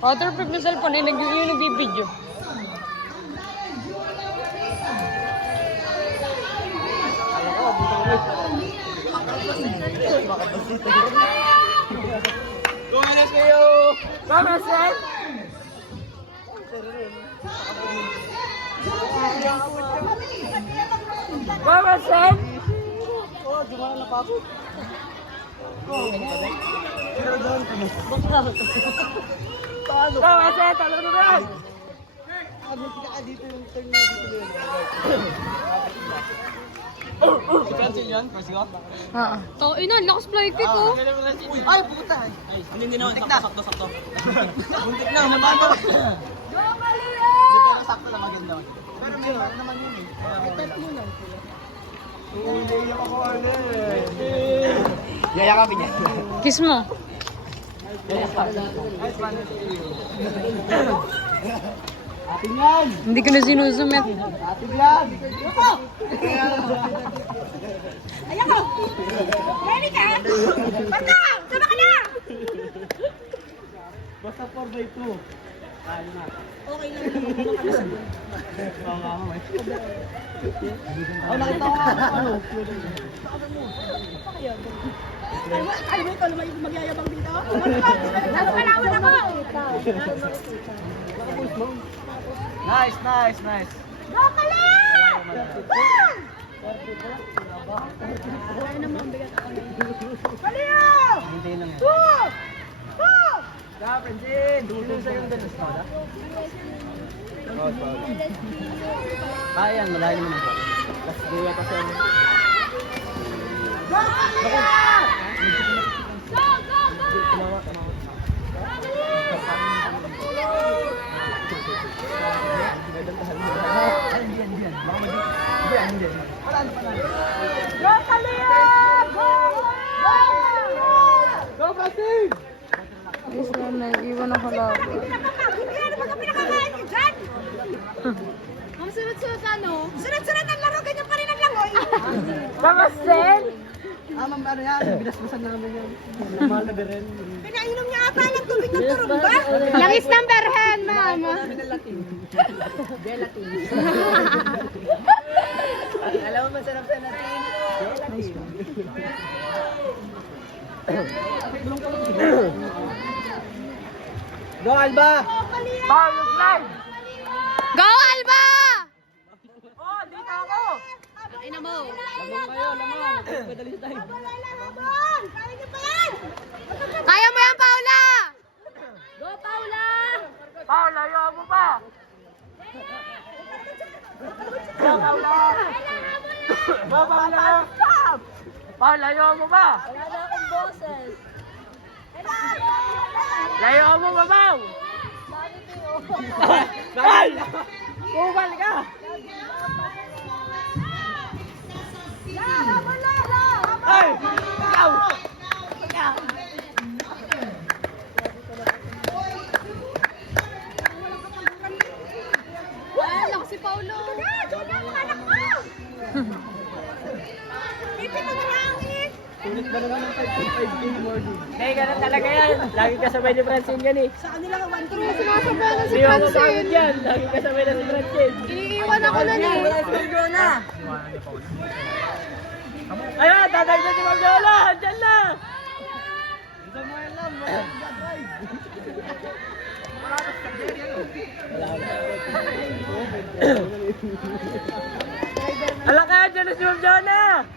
Waterproof na cellphone eh, nagbibideo. Kumalas kayo! Vamos, Seth! Vamos, Seth! Oh, gumana na pa ako. Vamos, Seth! Alam mo ba? Dito yung turn mo dito. I-cancel yan? Kasi ko? Oo. To, ina, lakas flight kick ko. Ay, puta! Hindi na, sakto. Buntik na, naman ba? Go, Malia! Sakto na maganda. Pero may bar naman yun eh. Type mo lang. Hindi ako Yayakapin niya. Kiss mo. Ating yan! Hindi ko na sinusumit. Ating yan! Ayan ko! Ready ka? Basta! Sama ka na! Basta 4x2. Kaya na. Okay lang. Nakita ko ano. Alam mo ikaw naman yung magyayabang dito? Nasa Palawan ako! Nice. Go pala! Kaya naman bigat ako. Paliyo! Hindi lang yan. Woo! Woo! Francine! Dulo sa yung dalas pa, da? Kaya yan, malayo naman ako. Tapos dulo pa siya. Go Paliyo! Go! Go Paliyo! Go! Go, Francine! Yes, na iwan ako lang. Ang sunod-sunod ano? Sunod-sunod ang laro, ganyan pa rin ang langoy. Vamos, Seth! Ma'am, ano yan? Binasbasan namin yan. Mahal na rin. Pinainom niya ata ng tubig ng turumba. Langis number hand, ma'am. Gelatin. Alam mo, masarap sa natin. Gelatin. Go, Alba! Paolo Clyde! Go, Alba! Oh, dito ako! Ina mo. Lamang kayo, lamang. Padali tayo. Labon! Kaya niyo pa yan! Kaya mo yan, Paula! Go, Paula! Paula, ayaw mo pa! Go, Paula! Go, Paula! Paula, ayaw mo pa! Wala na akong boses. Layo mo, babaw! Ay! Kumal ka! Ay! Ikaw! Wala ko si Paulo. Sulit ba naman ang 5.5 game more din? Kaya ganun talaga yan. Lagi kasabay ni Francine yan eh. Sa kanila nga 1-3. Sinasabayan na si Francine. Yan. Lagi kasabay na si Francine. Iniiwan ako na ni. Ayun, tatay na si Magnola. Diyan na. Isa mo yan lang. Alam ka, dyan na si Magnola.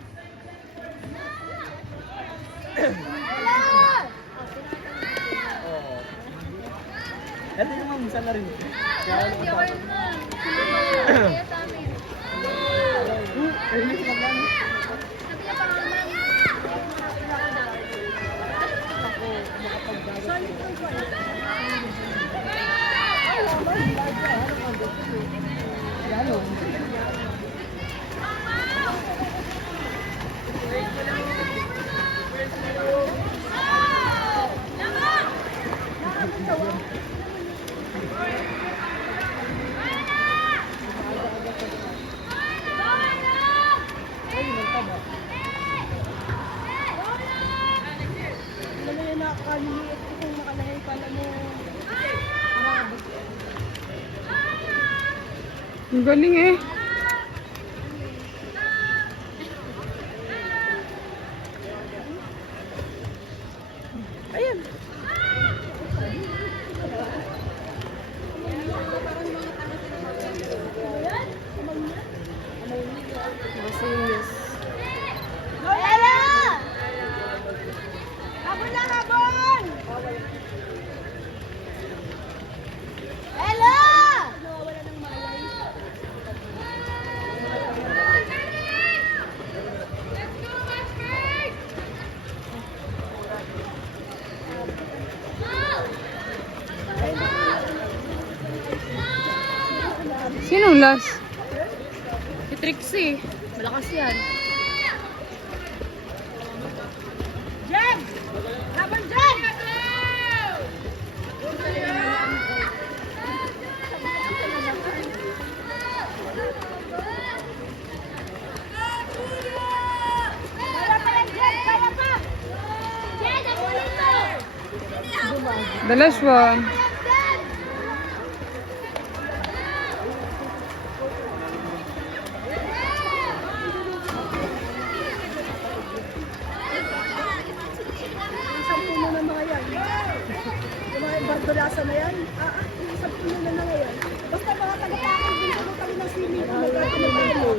Ito naman, isa na rin. kaliliit ko kung nakalagay pala mo. Ang galing eh. Ayan. Ella! Habol na, habol! Ella! Nawawala ng malay. Sinong last? Si Trixie. Malakas yan. Jen! Habol, Jen! Kaya pa yan, Jen! Kaya pa! Jen, ang ulit mo! The last one. Bardolasa na yan. Isang puno na na ngayon. Basta mga tagapakan din ko kami ng swimming pool. Mag-ano.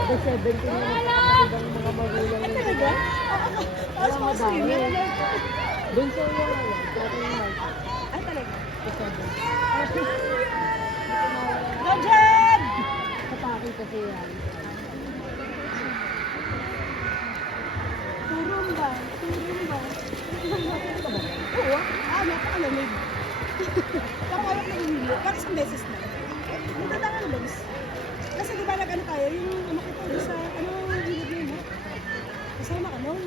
Kada 70 na nakakabang mga magulang. Ay talaga? Tapos mga swimming. Doon sa ay talaga? Go Jen! Kapaki kasi yan. Turumba. Turumba. Oo, napakalamig. Parang ayaw na hinilo. Parang isang beses na. Nagtatangan lang. Kasi di ba nag-ano tayo, yung makita doon sa, hilid yun, no? Kasama ka nun.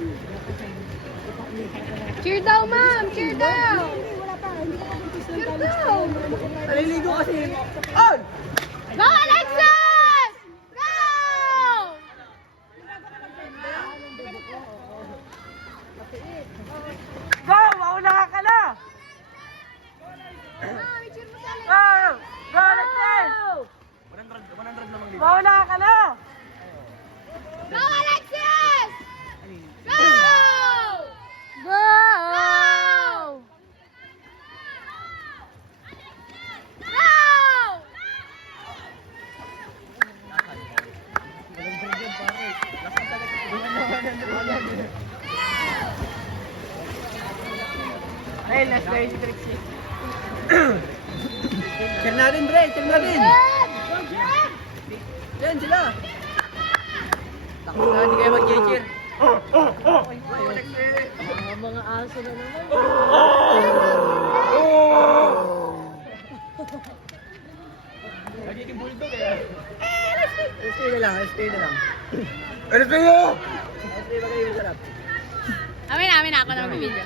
Cheer daw, ma'am! Cheer daw! Hindi, wala pa. Hindi ka pabuntis ng college. Naliligo kasi. On! Go, Alexis! Go! Go! Mauna ka na! Go! Go, Alexis! 100 lamang dito. Mauna ka na! Go, Alexis! Go! Go! Ay, last day si Trixie. Cheer natin, Dre. Cheer natin. Go Jen! Yan sila. Tako na, hindi kayo mag-cheer. Mga aso na naman. Nagiging bulldog eh. Stay na lang, stay na lang. Ano sa'yo? Stay ba kayo sarap? Amin na ako na mag-video.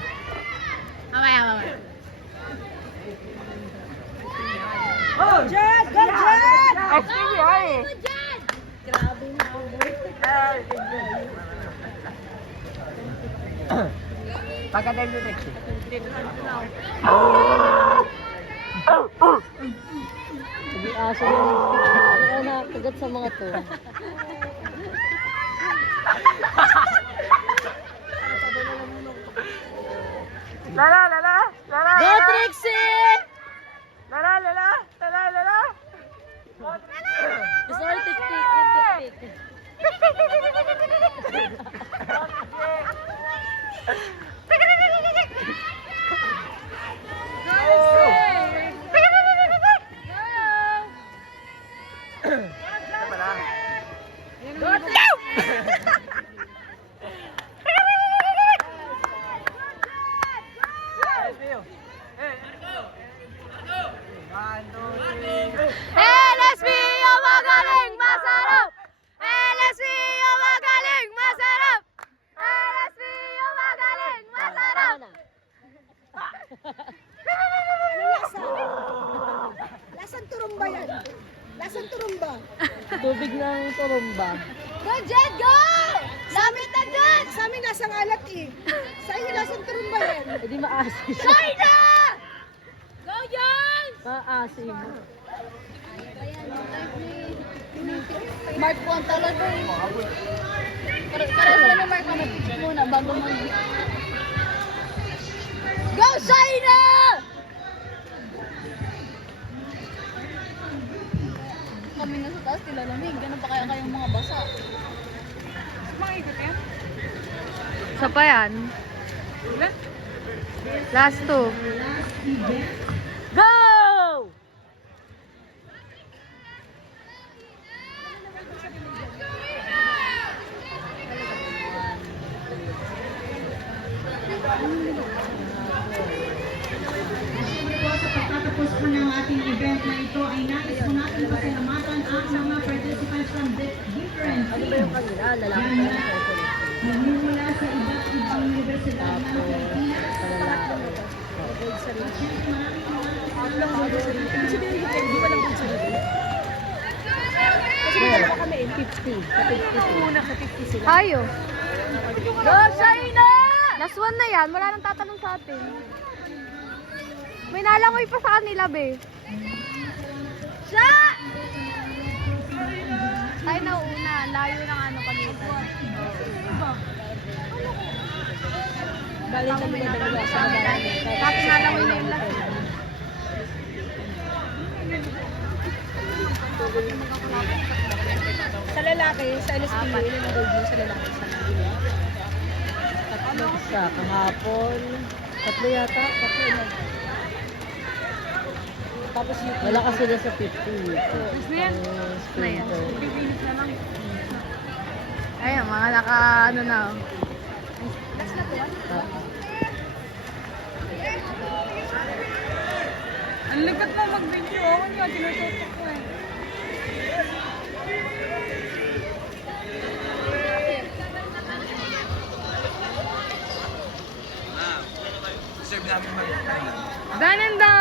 Mamaya. Oh! Jen! Go Jen! Ay, sige, ay. Grabe na ako. Pagka-time to Trixie. Hindi aso na. Ano na, kagat sa mga to. Lala! Go Trixie! Lala! Gusto ko yung tik-tik, yung tik-tik. LSP yung magaling masarap! LSP yung magaling masarap! LSP yung magaling masarap! Ano lasa? Lasang turumba yan. Lasang turumba. Tubig ng turumba. Go, Jen, go! Lapit na dyan! Sa amin lasang alat eh. Sa inyo lasang Hindi maasim. China! Go, John! Maasim. Mark 1 talaga eh. Parang sila may Mark 1 muna bago mag... Go, China! Kami na sa taas, tilalamig. Ganun pa kaya kayong mga basa. Mga ikot yan? Isa pa yan. Last two. Go! Sa pagtatapos po ng ating event na ito ay nais po natin pasalamatan ang mga participants from different Ano ba yung teams. kanila? Lalaki ba yung photo? Nagmumula sa iba't ibang universidad ng Pilipinas. Lalaki. Grade sa rin. Maraming Ibig sabihin yung hindi ko lang grade sa rin. Kasi may dalawa kami 50. Sa 50. Una sa 50 sila. Tayo. Go, China! Last one na yan. Wala nang tatanong sa atin. May nalangoy pa sa kanila, be. Siya! Tayo na una. Layo ng ano kanita. Galing kami na dalawa sa babae. Tapos nalangoy na yung last. Sa lalaki, sa LSPU, ilan ang gold yun sa lalaki sa kanila? Tatlo sa kahapon. Tatlo yata. Tatlo na. Tapos yung... Wala kasi na sa 50. Tapos na yan? Na yan. Sprinter. Ayun, mga naka ano na. That's not one. Ang ligat mo mag-video. Ako niya, tinututok ko eh. Serve namin mag- Dan and Dan!